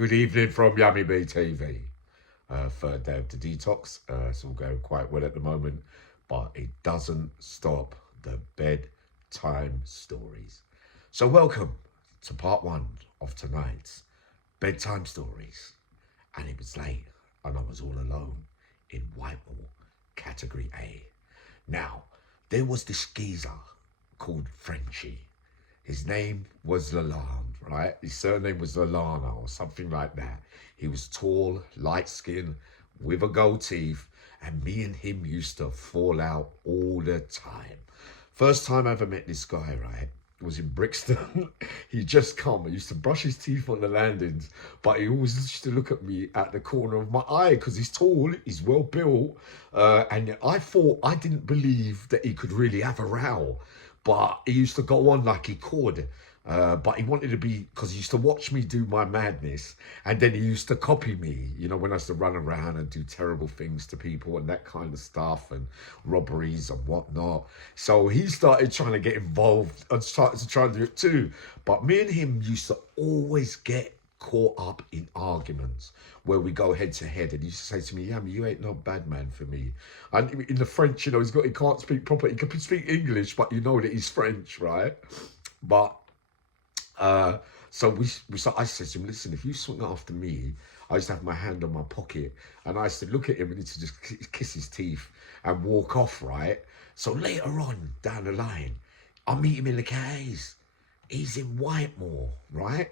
Good evening from Yummy Bee TV. Third day of the detox. It's all going quite well at the moment, but it doesn't stop the bedtime stories. So welcome to part one of tonight's bedtime stories. And it was late and I was all alone in Whitemoor, category A. Now, there was this geezer called Frency. His name was Lalanna, right? His surname was lalanna or something like that. He was tall, light-skinned, with a gold teeth, and me and him used to fall out all the time. First time I ever met this guy, right, was in Brixton. He just come. He used to brush his teeth on the landings, but he always used to look at me at the corner of my eye because he's tall, he's well built, and I didn't believe that he could really have a row. But he used to go on like he could. But he wanted to be, because he used to watch me do my madness, and then he used to copy me, you know, when I used to run around and do terrible things to people and that kind of stuff, and robberies and whatnot. So he started trying to get involved and started to try and do it too. But me and him used to always get caught up in arguments where we go head to head, and he used to say to me, Yami, you ain't no bad man for me. And in the French, you know, he can't speak proper, he can speak English, but you know that he's French, right? But so I said to him, listen, if you swing after me, I used to have my hand on my pocket, and I used to look at him and he used to just kiss his teeth and walk off, right? So later on down the line, I meet him in the K's. He's in Whitemoor, right?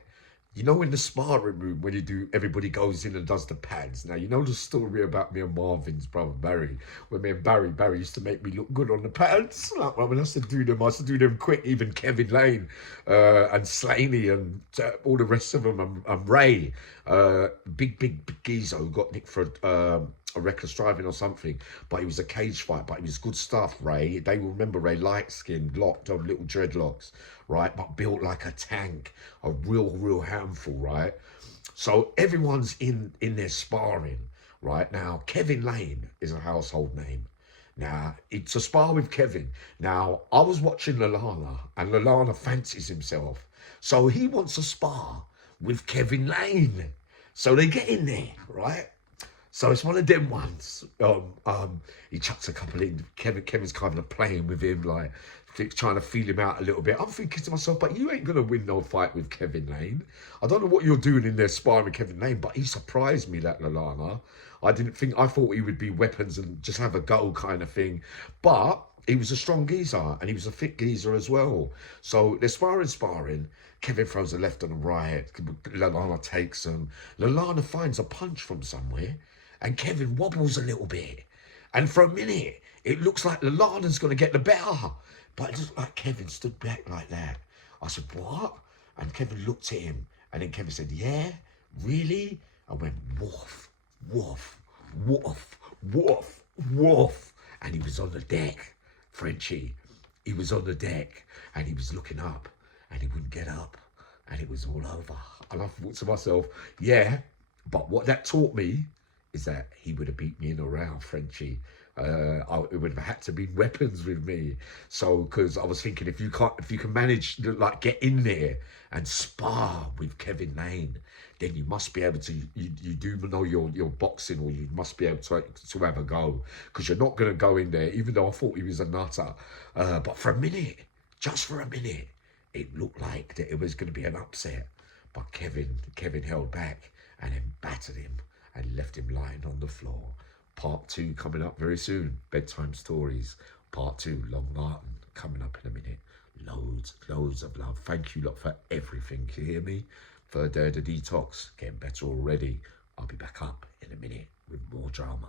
You know, in the sparring room, when everybody goes in and does the pads. Now, you know the story about me and Marvin's brother Barry, when me and Barry used to make me look good on the pads. Like, when I used to do them quick. Even Kevin Lane and Slaney and all the rest of them, and Ray, big geezer who got nicked for a reckless driving or something, but he was a cage fight, but he was good stuff. Ray, they will remember Ray, light skinned, locked on little dreadlocks, right, but built like a tank, a real handful, right? So everyone's in their sparring right now. Kevin Lane is a household name. Now, it's a spar with Kevin. Now, I was watching lalanna, and lalanna fancies himself, so he wants a spar with Kevin Lane. So they get in there, right? So it's one of them ones. He chucks a couple in. Kevin's kind of playing with him, like trying to feel him out a little bit. I'm thinking to myself, but you ain't gonna win no fight with Kevin Lane. I don't know what you're doing in there sparring with Kevin Lane, but he surprised me, that lalanna. I thought he would be weapons and just have a go kind of thing. But he was a strong geezer, and he was a fit geezer as well. So they're sparring. Kevin throws a left and a right. lalanna takes him. lalanna finds a punch from somewhere, and Kevin wobbles a little bit. And for a minute, it looks like lalanna's going to get the better. But it looks like Kevin stood back like that. I said, what? And Kevin looked at him. And then Kevin said, yeah, really? I went, woof, woof, woof, woof, woof. And he was on the deck, Frenchie. He was on the deck, and he was looking up, and he wouldn't get up. And it was all over. And I thought to myself, yeah, but what that taught me is that he would have beat me in a round, Frenchie. It would have had to be weapons with me. So, because I was thinking, if you can manage to like get in there and spar with Kevin Lane, then you must be able to. You do know your boxing, or you must be able to have a go. Because you're not going to go in there, even though I thought he was a nutter. But for a minute, just for a minute, it looked like that it was going to be an upset. But Kevin held back and then battered him and left him lying on the floor. Part 2 coming up very soon. Bedtime stories. Part 2, Long Martin, coming up in a minute. Loads of love. Thank you lot for everything. You hear me? Third day of the detox. Getting better already. I'll be back up in a minute with more drama.